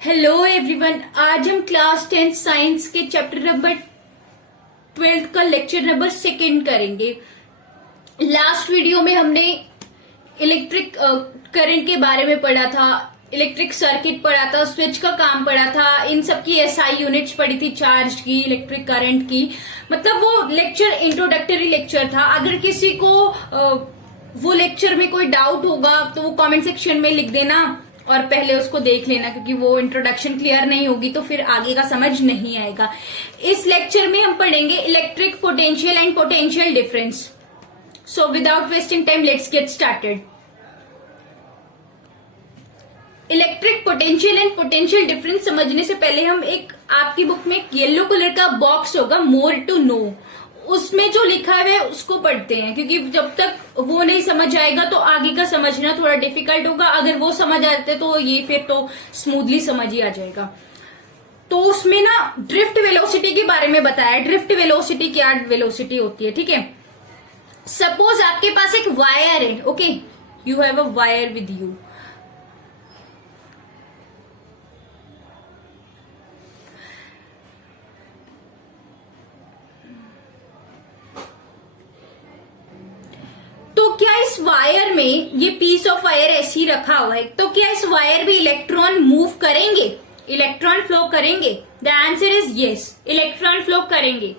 Hello everyone, आज हम class 10 science के चैप्टर नंबर 12 का लेक्चर नंबर 2 करेंगे। लास्ट वीडियो में हमने इलेक्ट्रिक करंट के बारे में पढ़ा था, इलेक्ट्रिक सर्किट पढ़ा था, स्विच का काम पढ़ा था, इन सब की एसआई यूनिट्स पढ़ी थी, चार्ज की, इलेक्ट्रिक करंट की। मतलब वो लेक्चर इंट्रोडक्टरी लेक्चर था। अगर किसी को वो लेक्चर में कोई डाउट होगा तो वो कमेंट सेक्शन में लिख देना और पहले उसको देख लेना, क्योंकि वो इंट्रोडक्शन क्लियर नहीं होगी तो फिर आगे का समझ नहीं आएगा। इस लेक्चर में हम पढ़ेंगे electric potential and potential difference. So without wasting time let's get started. Electric potential and potential difference समझने से पहले हम आपकी बुक में एक येलो कलर का बॉक्स होगा, मोर टू नो, उसमें जो लिखा हुआ है उसको पढ़ते हैं, क्योंकि जब तक वो नहीं समझ आएगा तो आगे का समझना थोड़ा डिफिकल्ट होगा। अगर वो समझ आते तो ये फिर तो स्मूथली समझ ही आ जाएगा। तो उसमें ना ड्रिफ्ट वेलोसिटी के बारे में बताया। ड्रिफ्ट वेलोसिटी क्या वेलोसिटी होती है, ठीक है। सपोज आपके पास एक वायर है, okay, you have a wire with you. तो क्या इस वायर में, ये पीस ऑफ वायर ऐसे ही रखा हुआ है, तो क्या इस वायर में इलेक्ट्रॉन मूव करेंगे, इलेक्ट्रॉन फ्लो करेंगे? The answer is yes, electron flow करेंगे।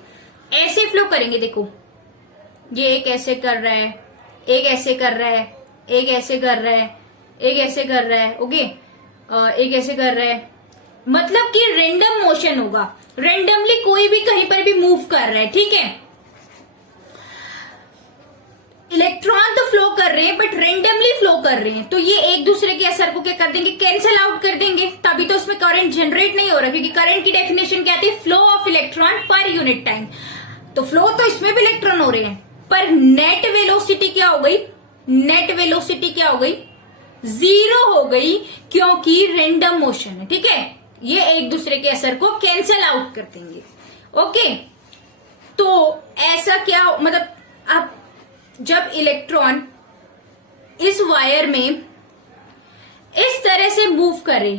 ऐसे फ्लो करेंगे, देखो ये एक ऐसे कर रहा है, एक ऐसे कर रहा है, एक ऐसे कर रहा है, एक ऐसे कर रहा है, ओके, एक ऐसे कर रहा है। मतलब कि रेंडम मोशन होगा, रेंडमली कोई भी कहीं पर भी मूव कर रहा है, ठीक है। इलेक्ट्रॉन तो फ्लो कर रहे हैं बट रेंडमली फ्लो कर रहे हैं, तो ये एक दूसरे के असर को क्या कर देंगे, कैंसल आउट कर देंगे। तभी तो उसमें करंट जनरेट नहीं हो रहा, क्योंकि करंट की डेफिनेशन क्या थी, flow of electron per unit time. तो फ्लो तो इसमें भी इलेक्ट्रॉन हो रहे हैं, पर नेट वेलोसिटी क्या हो गई, नेट वेलोसिटी क्या हो गई, 0 हो गई, क्योंकि रेंडम मोशन है, ठीक है। ये एक दूसरे के असर को कैंसल आउट कर देंगे, ओके। तो ऐसा क्या, मतलब आप जब इलेक्ट्रॉन इस वायर में इस तरह से मूव करे,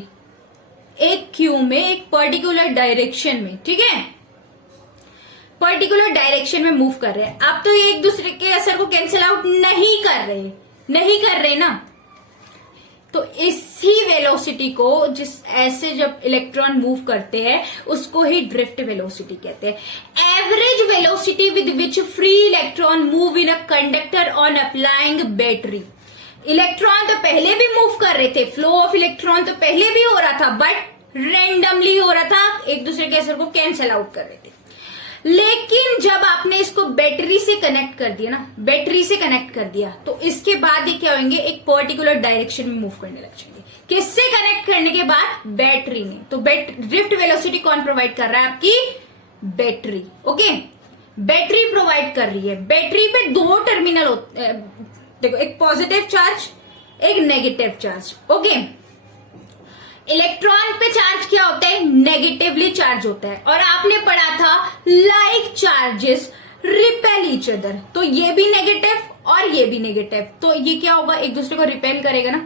एक क्यू में, एक पर्टिकुलर डायरेक्शन में, ठीक है, पर्टिकुलर डायरेक्शन में मूव कर रहे हैं, आप तो ये एक दूसरे के असर को कैंसिल आउट नहीं कर रहे ना। तो इसी वेलोसिटी को, जिस ऐसे जब इलेक्ट्रॉन मूव करते हैं, उसको ही ड्रिफ्ट वेलोसिटी कहते हैं। Average velocity with which free electron move in a conductor on applying battery. Electron तो पहले भी मूव कर रहे थे, फ्लो ऑफ इलेक्ट्रॉन तो पहले भी हो रहा था, बट रेंडमली हो रहा था, एक दूसरे के असर को कैंसल आउट कर रहे थे। लेकिन जब आपने इसको बैटरी से कनेक्ट कर दिया ना, बैटरी से कनेक्ट कर दिया, तो इसके बाद ये क्या होंगे, एक पर्टिकुलर डायरेक्शन में मूव करने लग जाएंगे। किससे कनेक्ट करने के बाद, बैटरी ने। तो ड्रिफ्ट वेलोसिटी कौन प्रोवाइड कर रहा है, आपकी बैटरी, ओके, बैटरी प्रोवाइड कर रही है। बैटरी पे 2 टर्मिनल होते हैं, देखो, एक पॉजिटिव चार्ज, एक नेगेटिव चार्ज, ओके। इलेक्ट्रॉन पे चार्ज क्या होता है, नेगेटिवली चार्ज होता है। और आपने पढ़ा था like charges repel each other, तो ये भी नेगेटिव और ये भी नेगेटिव, तो ये क्या होगा, एक दूसरे को रिपेल करेगा ना।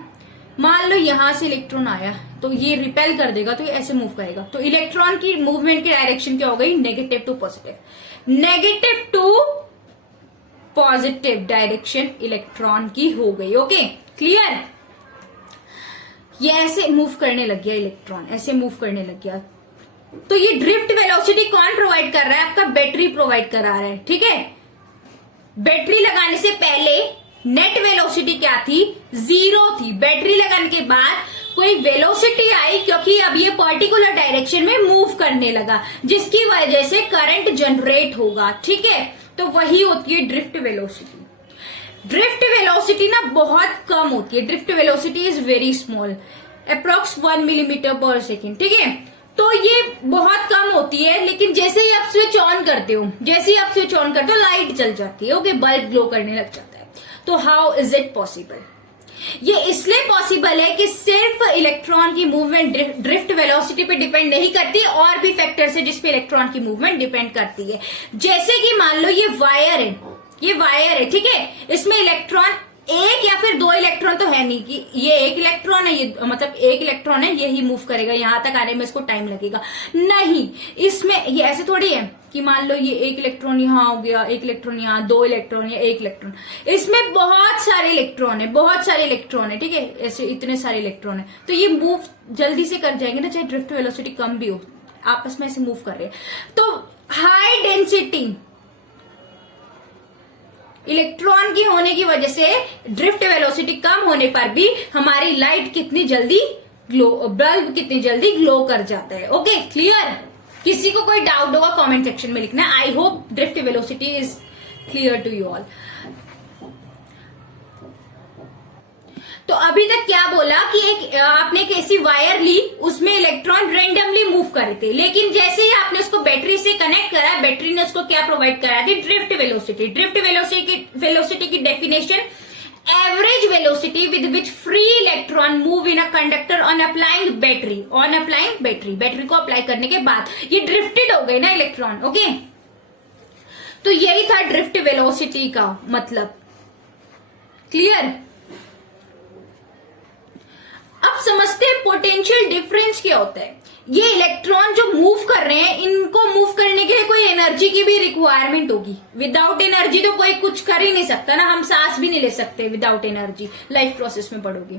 मान लो यहां से इलेक्ट्रॉन आया तो ये रिपेल कर देगा, तो ये ऐसे मूव करेगा। तो इलेक्ट्रॉन की मूवमेंट की डायरेक्शन क्या हो गई, negative to positive, negative to positive direction electron की हो गई, ओके, क्लियर। ये ऐसे मूव करने लग गया, इलेक्ट्रॉन ऐसे मूव करने लग गया। तो ये ड्रिफ्ट वेलोसिटी कौन प्रोवाइड कर रहा है, आपका बैटरी प्रोवाइड करा रहा है, ठीक है। बैटरी लगाने से पहले नेट वेलोसिटी क्या थी, 0 थी। बैटरी लगाने के बाद कोई वेलोसिटी आई, क्योंकि अब ये पर्टिकुलर डायरेक्शन में मूव करने लगा, जिसकी वजह से करंट जनरेट होगा, ठीक है। तो वही होती है ड्रिफ्ट वेलोसिटी। ड्रिफ्ट वेलोसिटी ना बहुत कम होती है, drift velocity is very small, approx 1 millimetre पर सेकेंड, ठीक है। तो ये बहुत कम होती है, लेकिन जैसे ही आप स्विच ऑन करते हो, लाइट जल जाती है, ओके, बल्ब ग्लो करने लग जाता है। तो हाउ इज इट पॉसिबल, ये इसलिए पॉसिबल है कि सिर्फ इलेक्ट्रॉन की मूवमेंट ड्रिफ्ट वेलोसिटी पे डिपेंड नहीं करती, और भी फैक्टर्स है जिसपे इलेक्ट्रॉन की मूवमेंट डिपेंड करती है। जैसे कि मान लो ये वायर है, ठीक है, इसमें इलेक्ट्रॉन एक या फिर दो इलेक्ट्रॉन तो है नहीं कि ये एक इलेक्ट्रॉन है, ये मतलब एक इलेक्ट्रॉन है, यही मूव करेगा, यहां तक आने में इसको टाइम लगेगा। नहीं, इसमें ये ऐसे थोड़ी है कि मान लो ये एक इलेक्ट्रॉन यहां हो गया, एक इलेक्ट्रॉन यहां, दो इलेक्ट्रॉन या एक इलेक्ट्रॉन, इसमें बहुत सारे इलेक्ट्रॉन है, बहुत सारे इलेक्ट्रॉन है, ठीक है, ऐसे इतने सारे इलेक्ट्रॉन है, तो ये मूव जल्दी से कर जाएंगे ना, चाहे ड्रिफ्ट वेलोसिटी कम भी हो, आपस में ऐसे मूव कर रहे हैं। तो हाई डेंसिटी इलेक्ट्रॉन की होने की वजह से ड्रिफ्ट वेलोसिटी कम होने पर भी हमारी लाइट कितनी जल्दी बल्ब कितनी जल्दी ग्लो कर जाता है। Okay, clear? किसी को कोई डाउट होगा कमेंट सेक्शन में लिखना। I hope drift velocity is clear to you all. तो अभी तक क्या बोला कि आपने एक ऐसी वायर ली, उसमें इलेक्ट्रॉन रेंडमली मूव कर रहे थे, लेकिन जैसे ही आपने उसको बैटरी से कनेक्ट करा, बैटरी ने उसको क्या प्रोवाइड करा थी? Drift velocity. ड्रिफ्ट वेलोसिटी की definition, average velocity with which free electron move in a conductor on applying battery. Battery को अप्लाई करने के बाद ये ड्रिफ्टेड हो गए ना इलेक्ट्रॉन। ओके, तो यही था ड्रिफ्ट वेलोसिटी का मतलब। क्लियर? अब समझते हैं पोटेंशियल डिफरेंस क्या होता है। ये इलेक्ट्रॉन जो मूव कर रहे हैं, इनको मूव करने के लिए कोई एनर्जी की भी रिक्वायरमेंट होगी। विदाउट एनर्जी तो कोई कुछ कर ही नहीं सकता ना, हम सांस भी नहीं ले सकते विदाउट एनर्जी, लाइफ प्रोसेस में पढ़ोगे।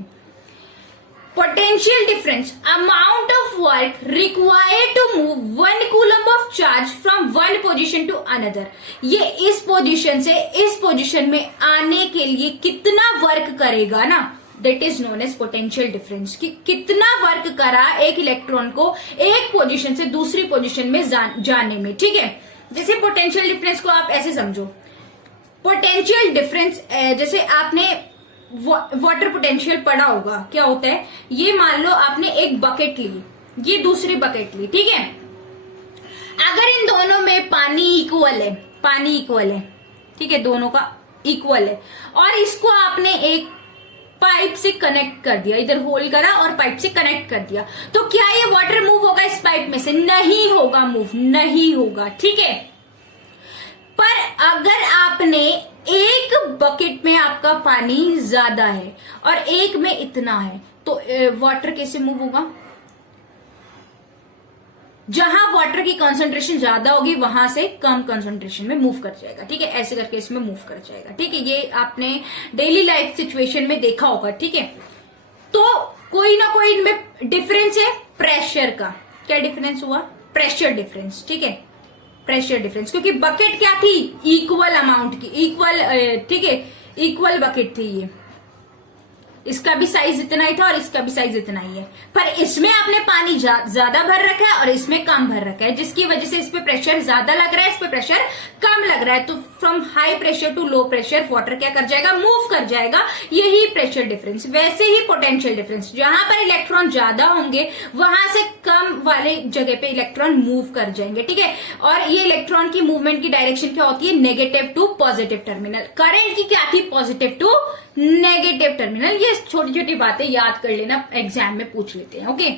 Potential difference, amount of work required to move 1 coulomb of charge from one position to another. ये इस पोजीशन से इस पोजीशन में आने के लिए कितना वर्क करेगा ना, that is known as potential difference. कि कितना वर्क करा एक इलेक्ट्रॉन को एक पोजीशन से दूसरी पोजीशन में जाने में। ठीक है, जैसे पोटेंशियल डिफरेंस को आप ऐसे समझो, पोटेंशियल डिफरेंस जैसे आपने वाटर पोटेंशियल पढ़ा होगा, क्या होता है, ये मान लो आपने एक बकेट ली, ये दूसरी बकेट ली, ठीक है, अगर इन दोनों में पानी इक्वल है, ठीक है, दोनों का इक्वल है, और इसको आपने एक पाइप से कनेक्ट कर दिया, इधर होल करा और पाइप से कनेक्ट कर दिया, तो क्या ये वाटर मूव होगा इस पाइप में से? नहीं होगा, मूव नहीं होगा। ठीक है, पर अगर आपने एक बकेट में आपका पानी ज्यादा है और एक में इतना है, तो वाटर कैसे मूव होगा? जहां वाटर की कंसंट्रेशन ज्यादा होगी वहां से कम कंसंट्रेशन में मूव कर जाएगा। ठीक है, ऐसे करके इसमें मूव कर जाएगा। ठीक है, ये आपने डेली लाइफ सिचुएशन में देखा होगा। ठीक है, तो कोई ना कोई इनमें डिफरेंस है प्रेशर का। क्या डिफरेंस हुआ? Pressure difference. ठीक है, प्रेशर डिफरेंस, क्योंकि बकेट क्या थी? इक्वल अमाउंट की, इक्वल, ठीक है, इक्वल बकेट थी ये, इसका भी साइज इतना ही था और इसका भी साइज इतना ही है, पर इसमें आपने पानी ज्यादा भर रखा है और इसमें कम भर रखा है, जिसकी वजह से इस पे प्रेशर ज्यादा लग रहा है, इस पे प्रेशर कम लग रहा है। तो from high pressure to low pressure water क्या कर जाएगा? मूव कर जाएगा। यही प्रेशर डिफरेंस। वैसे ही पोटेंशियल डिफरेंस, जहां पर इलेक्ट्रॉन ज्यादा होंगे वहां से कम वाले जगह पे इलेक्ट्रॉन मूव कर जाएंगे। ठीक है, और ये इलेक्ट्रॉन की मूवमेंट की डायरेक्शन क्या होती है? Negative to positive terminal. Current की क्या थी? Positive to negative terminal. ये छोटी छोटी बातें याद कर लेना, एग्जाम में पूछ लेते हैं। ओके,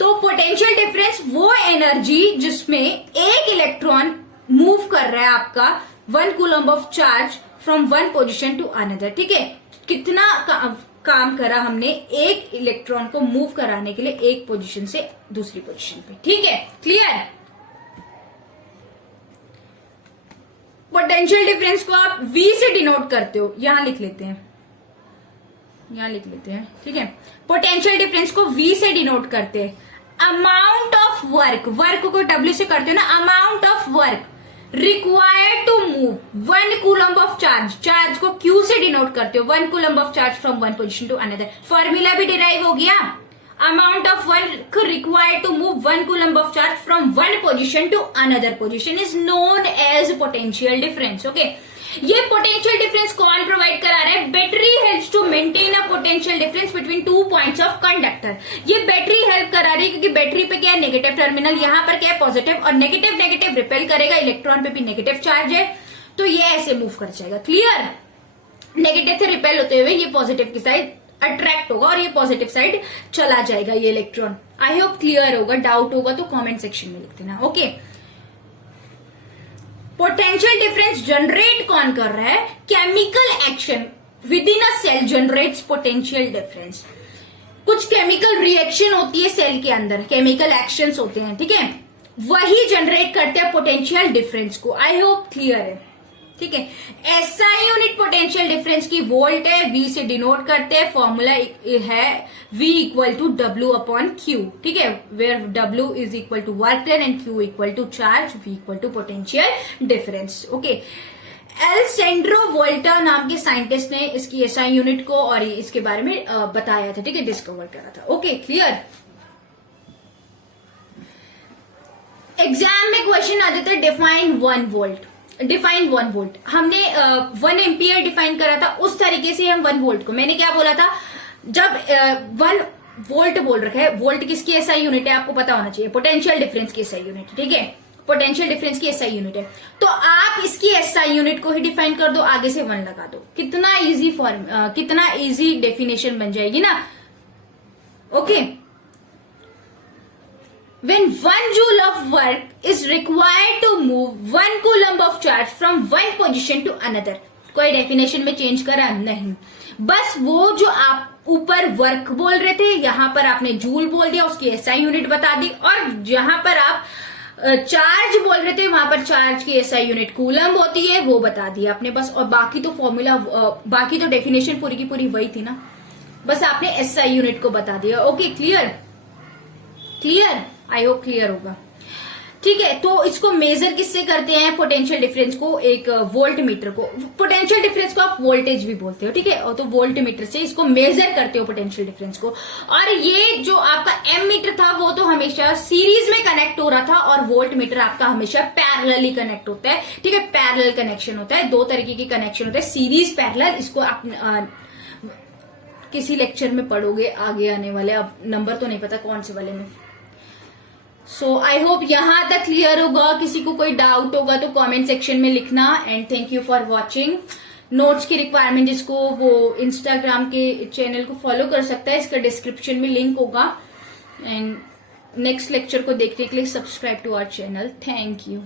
तो पोटेंशियल डिफरेंस वो एनर्जी जिसमें एक इलेक्ट्रॉन मूव कर रहा है आपका 1 coulomb of charge from one position to another. ठीक है, कितना काम करा हमने एक इलेक्ट्रॉन को मूव कराने के लिए एक पोजीशन से दूसरी पोजीशन पे। ठीक है, क्लियर? पोटेंशियल डिफरेंस को आप V से डिनोट करते हो, यहां लिख लेते हैं, ठीक है, पोटेंशियल डिफरेंस को V से डिनोट करते हैं। अमाउंट ऑफ वर्क, वर्क को W से करते हो ना, amount of work required to move 1 coulomb of charge, charge को Q से डिनोट करते हो, 1 coulomb of charge from one position to another. Formula भी डिराइव हो गया। Amount of work required to move 1 coulomb of charge from one position to another position is known as potential difference. Okay, ये potential difference कौन provide करा रहा है? Battery helps to maintain a potential difference between 2 points of conductor. ये battery help करा रही है, क्योंकि बैटरी पे क्या है? नेगेटिव टर्मिनल, यहाँ पर क्या है? पॉजिटिव, और नेगेटिव नेगेटिव रिपेल करेगा, इलेक्ट्रॉन पे भी नेगेटिव चार्ज है, तो ये ऐसे मूव कर जाएगा। क्लियर? नेगेटिव से रिपेल होते हुए ये पॉजिटिव की साइड अट्रैक्ट होगा और ये पॉजिटिव साइड चला जाएगा ये इलेक्ट्रॉन। आई होप क्लियर होगा। डाउट होगा तो कमेंट सेक्शन में लिख देना। ओके, पोटेंशियल डिफरेंस जनरेट कौन कर रहा है? Chemical action. Within a cell generates potential difference. कुछ केमिकल रिएक्शन होती है सेल के अंदर, केमिकल एक्शंस होते हैं, ठीक है, वही जनरेट करते हैं पोटेंशियल डिफरेंस को। आई होप क्लियर है, ठीक है। एसआई यूनिट पोटेंशियल डिफरेंस की वोल्ट है, वी से डिनोट करते हैं, फॉर्मूला है V equal to W upon Q, ठीक है, where W is equal to work done and Q equal to charge, V equal to potential difference. Okay, Alessandro Volta नाम के साइंटिस्ट ने इसकी एसआई यूनिट को और इसके बारे में बताया था, ठीक है, डिस्कवर करा था। Okay, clear. एग्जाम में क्वेश्चन आ जाता है डिफाइन 1 वोल्ट। डिफाइन 1 वोल्ट, हमने 1 एम्पियर डिफाइन करा था, उस तरीके से हम 1 वोल्ट को, मैंने क्या बोला था, जब 1 वोल्ट बोल रखा है, वोल्ट किसकी एसआई यूनिट है आपको पता होना चाहिए, पोटेंशियल डिफरेंस की एसआई यूनिट, ठीक है, पोटेंशियल डिफरेंस की एसआई यूनिट है, तो आप इसकी एसआई यूनिट को ही डिफाइन कर दो, आगे से 1 लगा दो, कितना इजी फॉर्म, कितना इजी डेफिनेशन बन जाएगी ना। Okay, when 1 joule of work is required to move 1 coulomb of charge from one position to another, कोई डेफिनेशन में चेंज करा नहीं, बस वो जो आप ऊपर वर्क बोल रहे थे यहां पर आपने जूल बोल दिया, उसकी एसआई यूनिट बता दी, और जहां पर आप चार्ज बोल रहे थे वहां पर चार्ज की एसआई यूनिट कूलम्ब होती है, वो बता दिया आपने बस, और बाकी तो फॉर्मूला, बाकी तो डेफिनेशन पूरी की पूरी वही थी ना, बस आपने एसआई यूनिट को बता दिया। Okay, clear, clear, I hope clear होगा, ठीक है। तो इसको मेजर किससे करते हैं, पोटेंशियल डिफरेंस को, एक वोल्ट मीटर को, पोटेंशियल डिफरेंस को आप वोल्टेज भी बोलते हो, ठीक है, और तो वोल्ट मीटर से इसको मेजर करते हो पोटेंशियल डिफरेंस को। और ये जो आपका एम मीटर था वो तो हमेशा सीरीज में कनेक्ट हो रहा था, और वोल्ट मीटर आपका हमेशा पैरेलली कनेक्ट होता है, ठीक है, पैरेलल कनेक्शन होता है, 2 तरीके के कनेक्शन होते हैं, सीरीज, पैरेलल, इसको आप किसी लेक्चर में पढ़ोगे आगे आने वाले, अब नंबर तो नहीं पता कौन से वाले में। सो आई होप यहां तक क्लियर होगा, किसी को कोई डाउट होगा तो कमेंट सेक्शन में लिखना, and thank you for watching. Notes की रिक्वायरमेंट जिसको वो इंस्टाग्राम के चैनल को फॉलो कर सकता है, इसका डिस्क्रिप्शन में लिंक होगा, एंड नेक्स्ट लेक्चर को देखने के लिए subscribe to our channel. Thank you.